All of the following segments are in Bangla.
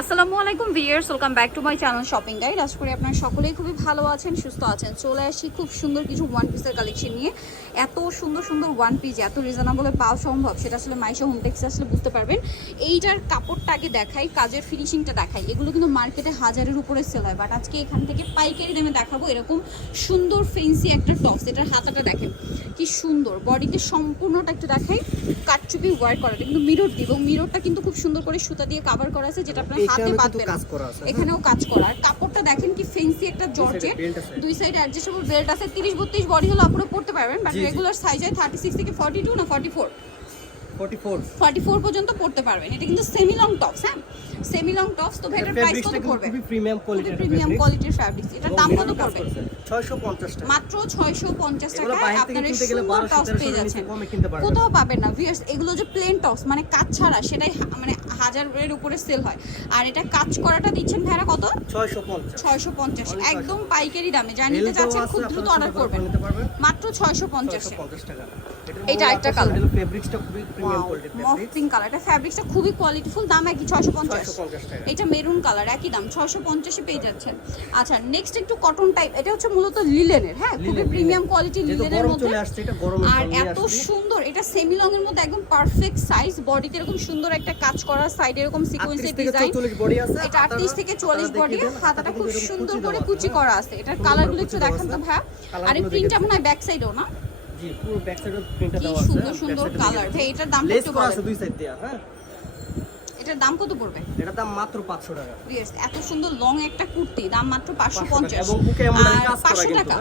আসসালামু আলাইকুম viewers welcome back to my channel shopping guide. আশা করি আপনারা সকলেই খুবই ভালো আছেন, সুস্থ আছেন। চলে আসি খুব সুন্দর কিছু ওয়ান পিসের কালেকশন নিয়ে। এত সুন্দর সুন্দর ওয়ান পিস এত রিজনেবলে পাওয়া সম্ভব, সেটা আসলে মাইশো হোম টেক্সে আসলে বুঝতে পারবেন। এইটার কাপড়টা আগে দেখাই, কাজের ফিনিশিংটা দেখাই। এগুলো কিন্তু মার্কেটে হাজারের উপরে সেল হয় বাট আজকে এখান থেকে পাইকারি দামে দেখাবো এরকম সুন্দর ফেন্সি একটা টপস এটার হাতাটা দেখেন, কি সুন্দর। বডিতে সম্পূর্ণটা একটু দেখাই। কাটচুপি ওয়ার করা কিন্তু মিরর দিব। মিররটা কিন্তু খুব সুন্দর করে সুতা দিয়ে কভার করা আছে, যেটা আপনার হাতে এখানেও না কাজ করা আছে, হ্যাঁ। এখানেও কাজ করা আর কাপড়টা দেখেন কি ফেন্সি একটা জর্জেট। দুই সাইড অ্যাডজাস্টেবল বেল্ট আছে 30 32 বডি হলো আপনারা পড়তে পারবেন বাট। রেগুলার সাইজ হয় 36 থেকে 42 না 44 44 44. পর্যন্ত পড়তে পারবেন। এটা কিন্তু সেমি লং টপস হ্যাঁ? সেমি লং টপস তো এটার প্রাইস কত পড়বে? খুবই প্রিমিয়াম কোয়ালিটির প্রিমিয়াম কোয়ালিটির ফ্যাব্রিক এটার দাম কত পড়বে? 650 টাকা। মাত্র 650 এগুলো টাকায় আপনারা সুন্দর 1200 টপস পেয়ে যাচ্ছেন। কোথাও পাবেন না ভিউয়ার্স এগুলো যে প্লেন টপস মানে কাজ ছাড়া সেটাই মানে হাজারের উপরে সেল হয়। আর এটা কাজ করাটা দিচ্ছেন ভাড়া কত? 650 ছয়শো পঞ্চাশ। Only একদম পাইকারি দামে। যা নিতে চাচ্ছেন খুব দ্রুত অর্ডার করবেন। মাত্র ছয়শো 650 টাকা। এটা আরেকটা colour। ফেব্রিক্সটা খুবই মফ পিঙ্ক কালার এটা ফ্যাব্রিক্সটা খুবই কোয়ালিটিফুল দাম একই ছয়শো পঞ্চাশ। এটা মেরুন কালার একই দাম ছয়শো পঞ্চাশে পেয়ে যাচ্ছেন। আচ্ছা নেক্সট একটু কটন টাইপ এটা হচ্ছে মূলত লিলেনের হ্যাঁ? খুবই প্রিমিয়াম কোয়ালিটি লিলেনের মধ্যে। আর এত সুন্দর এটা সেমি লং এর মধ্যে একদম পারফেক্ট সাইজ বডিতে এরকম সুন্দর একটা কাজ করা সাইডে এরকম সিকোয়েন্সের ডিজাইন 44 বডি আছে এটা 38 থেকে 40 বডি হাতাটা খুব সুন্দর করে কুচি করা আছে। এটার সুন্দর কালারগুলো একটু দেখান তো ভাই। আর এই প্রিন্টটা মনে হয় ব্যাক সাইডেও না? জি পুরো ব্যাক সাইডে প্রিন্টটা দেওয়া আছে সুন্দর সুন্দর কালার ভাই এটার দাম আছে দুই সাইড দিয়ে হ্যাঁ। এটার দাম কত পড়বে? এটার দাম মাত্র 500 টাকা। এত সুন্দর লং একটা কুর্তি দাম মাত্র পাঁচশো পঞ্চাশ। এবং বুকে কাজ করা হ্যাঁ 500 টাকা।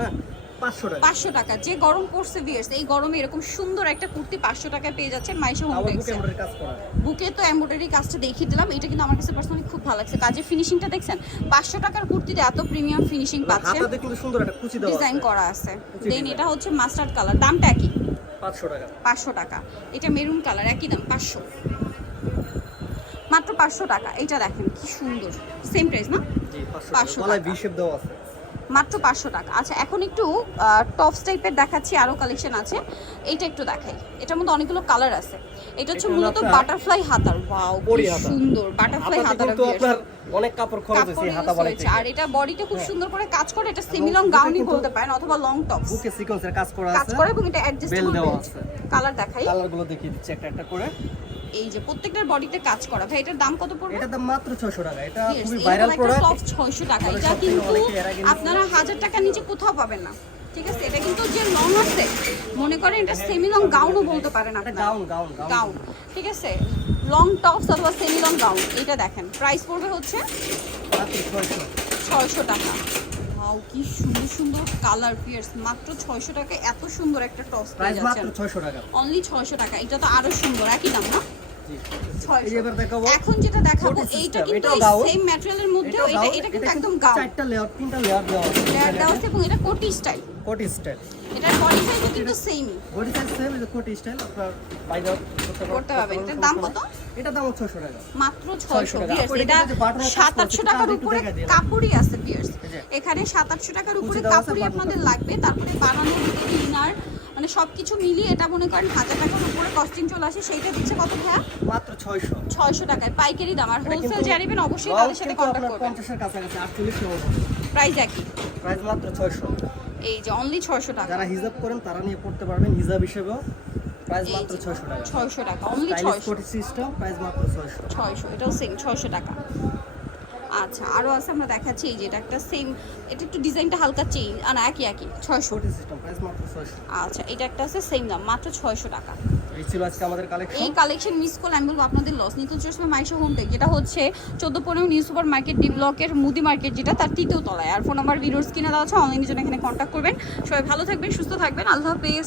পাঁচশো টাকা। যে গরম পড়ছে ভিয়ার্স এই গরমে এরকম সুন্দর একটা কুর্তি পাঁচশো টাকায় পেয়ে যাচ্ছে মাইশো হোম বুকে তো এমব্রয়ডারি কাজটা দেখিয়ে দিলাম। এটা কিন্তু আমার কাছে পার্সোনালি খুব ভালো লাগছে। কাজের ফিনিশিংটা দেখছেন? পাঁচশো টাকার কুর্তিতে এত প্রিমিয়াম ফিনিশিং পাচ্ছেন হাতাতে কিন্তু সুন্দর একটা কুচি দেওয়া ডিজাইন করা আছে। দেন এটা হচ্ছে মাস্টার্ড কালার দামটা একই 500 টাকা। পাঁচশো টাকা। এটা মেরুন কালার একই দাম পাঁচশো। মাত্র পাঁচশো টাকা। এটা দেখেন কি সুন্দর। সেম প্রাইস না? জি 500 500 টাকা। মাত্র পাঁচশো টাকা। আচ্ছা এখন একটু টপস টাইপের দেখাচ্ছি আরও কালেকশন আছে। এইটা একটু দেখাই। এটার মধ্যে অনেকগুলো কালার আছে। এটা হচ্ছে মূলত বাটারফ্লাই হাতার। ওয়াও। সুন্দর বাটারফ্লাই হাতার আপনার অনেক কাপড় খরচ হয়েছে হাতা বাড়াইতে আর এটা বডিতে খুব হ্যাঁ। সুন্দর করে কাজ করে। এটা সেমি লং বুকে গাউনই বলতে পারেন অথবা লং টপস বুকে সিকোয়েন্সের কাজ করা কাজ করে এবং এটা অ্যাডজাস্টেবল। কালার দেখাই। কালারগুলো দেখিয়ে দিচ্ছি একটা একটা করে। এই যে প্রত্যেকটার বডিতে কাজ করা। ভাই এটার দাম কত পড়বে? এটার দাম মাত্র 600 টাকা। এটা খুবই ভাইরাল প্রোডাক্ট soft 600 টাকা। এটা কিন্তু। আপনারা হাজার টাকা নিচে কোথাও পাবেন না। ঠিক আছে? এটা কিন্তু যে লং আছে মনে করেন এটা সেমি লং গাউনও বলতে পারেন আপনারা। গাউন গাউন গাউন ঠিক আছে? লং টপস অথবা সেমি লং গাউন এটা দেখেন। প্রাইস পড়বে হচ্ছে মাত্র 600 ছয়শো টাকা। ওয়াও কি সুন্দর সুন্দর কালার পিয়ার্স মাত্র ছয়শো টাকা এত সুন্দর একটা টপস পেয়ে মাত্র 600 টাকা। অনলি ছয়শো টাকা। এটা তো আরও সুন্দর। একই দাম না? এখন যেটা দেখাবো এইটা কিন্তু। সেম ম্যাটেরিয়ালের মধ্যেও এটা এটা কিন্তু একদম গাউন চারটা লেয়ার তিনটা লেয়ার দেওয়া আছে লেয়ার দেওয়া আছে এবং এটা কোটি স্টাইল কোটি স্টাইল বডি সাইজও কিন্তু সেম বডি সাইজ সেম এই কোটি স্টাইল আপনার বাইরে করতে পারবেন। এটার দাম কত? এটা দাম 600 টাকা। মাত্র 600 বিয়ার্স এটা টাকার উপরে কাপড়ই আছে বিয়ার্স এখানে টাকার উপরে কাপড়ই আপনাদের লাগবে। তারপরে বানানো ইনার মানে সবকিছু মিলিয়ে এটা মনে করেন হাজার টাকার উপরে কস্টিং চলে আসে সেইটা দিচ্ছে কত ভাইয়া? মাত্র 600 ছয়শো টাকায়। পাইকারি দাম। আর হোলসেল যারা নেবেন অবশ্যই তাদের সাথে কন্ট্যাক্ট করবেন। 50 এর কাছাকাছি 48 হবে প্রাইস একই। প্রাইস মাত্র 600 এই যে অনলি ছয়শো টাকা। যারা হিজাব করেন তারা নিয়ে পড়তে পারবেন হিজাব হিসেবেও প্রাইস মাত্র 600 টাকা। ছয়শো টাকা অনলি ছয়শো। সিস্টেম প্রাইস মাত্র 600 ছয়শো এটাও সেম ছয়শো টাকা। আচ্ছা আরও আছে আমরা দেখাচ্ছি এই যে এটা একটা সেম এটা একটু ডিজাইনটা হালকা চেঞ্জ আর একই একই ছয়শো। কোটি সিস্টেম প্রাইস মাত্র 600 আচ্ছা এটা একটা আছে সেম দাম মাত্র ছয়শো টাকা। এই কালেকশন মিস করলে আমি বলব আপনাদের লস নিতুল চশমা মাইশো হোম টেক যেটা হচ্ছে চোদ্দ পনেরো নিউ সুপার মার্কেট ডি ব্লকের মুদি মার্কেট যেটা তার তৃতীয় তলায়। আর ফোন নাম্বার ভিডিওস কিনে দেওয়া আছে অনলাইনের জন্য এখানে কন্ট্যাক্ট করবেন। সবাই ভালো থাকবেন সুস্থ থাকবেন। আল্লাহ হাফেজ।